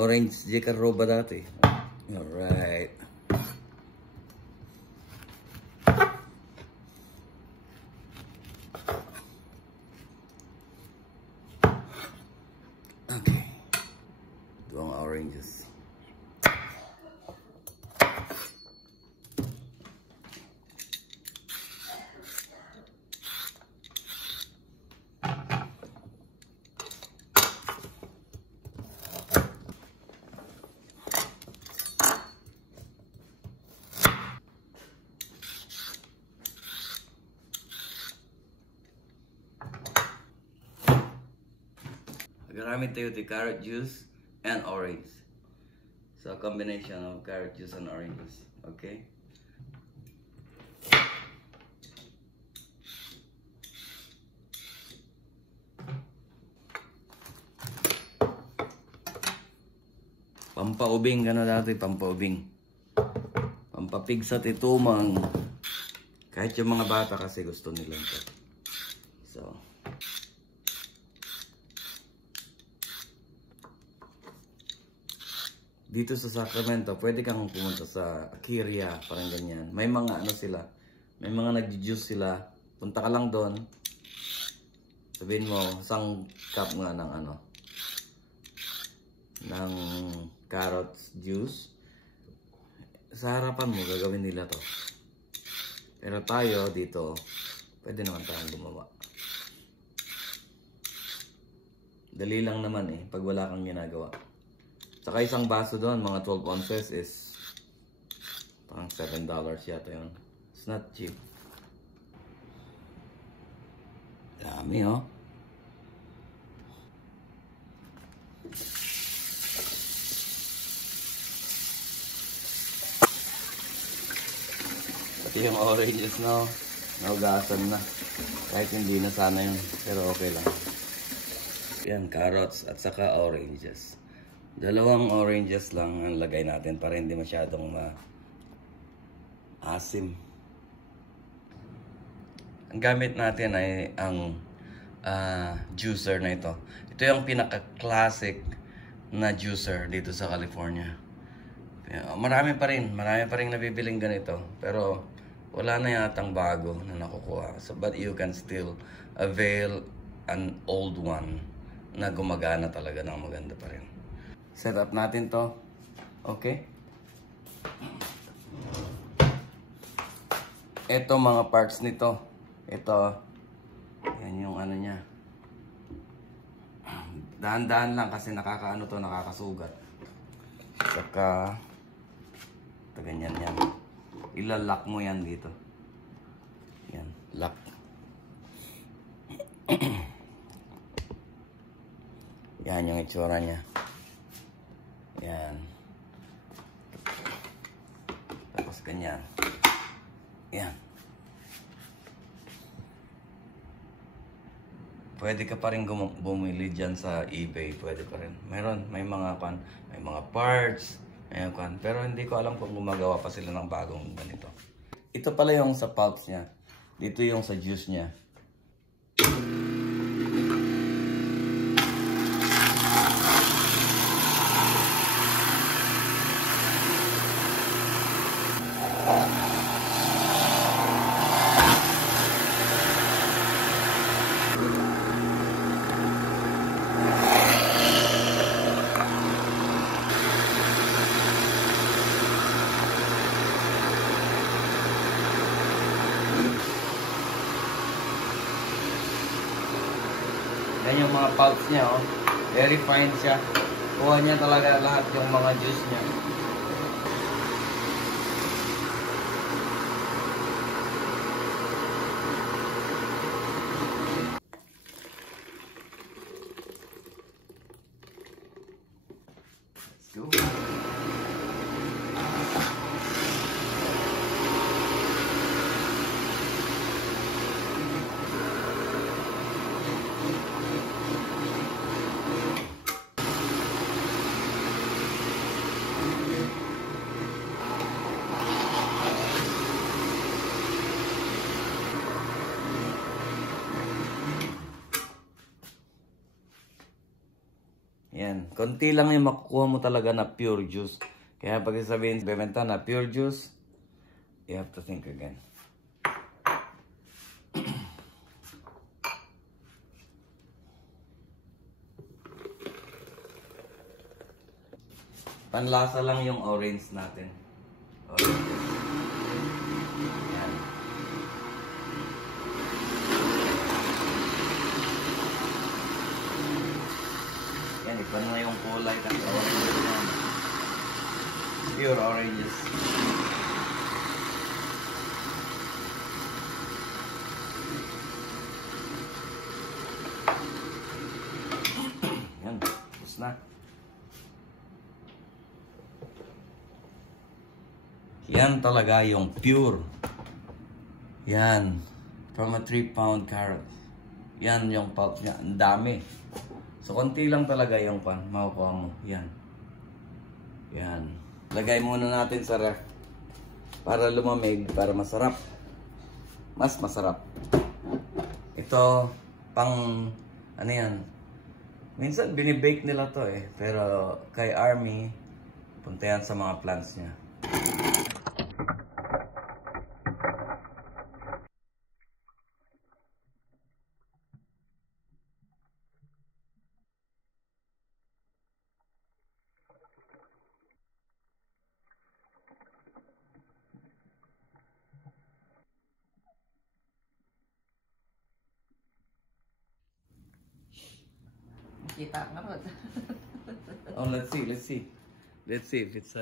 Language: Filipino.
Orange Jacaroba dati. Alright. Okay. Dalawang oranges. Garamit tayo the carrot juice and orange. So, a combination of carrot juice and oranges. Okay? Pampaubing ka na dati, pampaubing. Pampapig sa titumang. Kahit yung mga bata kasi gusto nila ito. So, dito sa Sacramento, pwede kang pumunta sa Akiria, parang ganyan. May mga ano sila, may mga nag-juice sila. Punta ka lang doon. Sabihin mo, isang cup nga ng ano, ng carrot juice. Sa harapan mo, gagawin nila to. Pero tayo dito, pwede naman tayong gumawa. Dali lang naman eh, pag wala kang ginagawa. Saka isang baso doon, mga 12 ounces is parang $7 yata yun. It's not cheap. Dami oh. Pati yung oranges no, naugasan na. Kahit hindi na sana yun, pero okay lang. Yan, carrots at saka oranges. Dalawang oranges lang ang lagay natin para hindi masyadong asim. Ang gamit natin ay ang juicer na ito. Ito yung pinaka-classic na juicer dito sa California. Marami pa rin nabibiling ganito. Pero wala na yatang bago na nakukuha. So, but you can still avail an old one na gumagana talaga ng maganda pa rin. Set up natin to. Okay. Ito mga parts nito. Ito. Yan yung ano niya. Dahan-dahan lang kasi nakakaano to, nakakasugat. Saka ito ganyan yan. Ilalock mo yan dito. Yan. Lock. Yan yung itsura niya. Yan. Tapos ganyan. Yan. Pwede ka pa rin bumili dyan sa eBay. Pwede pa rin. May mga parts. May kan. Pero hindi ko alam kung gumagawa pa sila ng bagong ganito. Ito pala yung sa pulps niya. Dito yung sa juice niya. Yan yung mga pulps niya, oh. Very fine siya. Kuha niya talaga lahat yung mga juice niya. Let's go. Yan. Konti lang yung makukuha mo talaga na pure juice. Kaya pag sabihin, bebenta na pure juice, you have to think again. Panlasa lang yung orange natin. Orange. Yan. Yan, iba na yung kulay kasi orange yan. Pure oranges. Yan, tapos na. Yan talaga yung pure. Yan. From a 3-pound carrot. Yan yung pulp niya. Ang dami. So, konti lang talaga yung pan. Makukuha mo. Yan. Yan. Lagay muna natin sa ref. Para lumamig. Para masarap. Mas masarap. Ito, pang, ano yan. Minsan, binibake nila to eh. Pero, kay Army, punta yan sa mga plants niya. Kita nga ron. Oh, let's see. Let's see if it's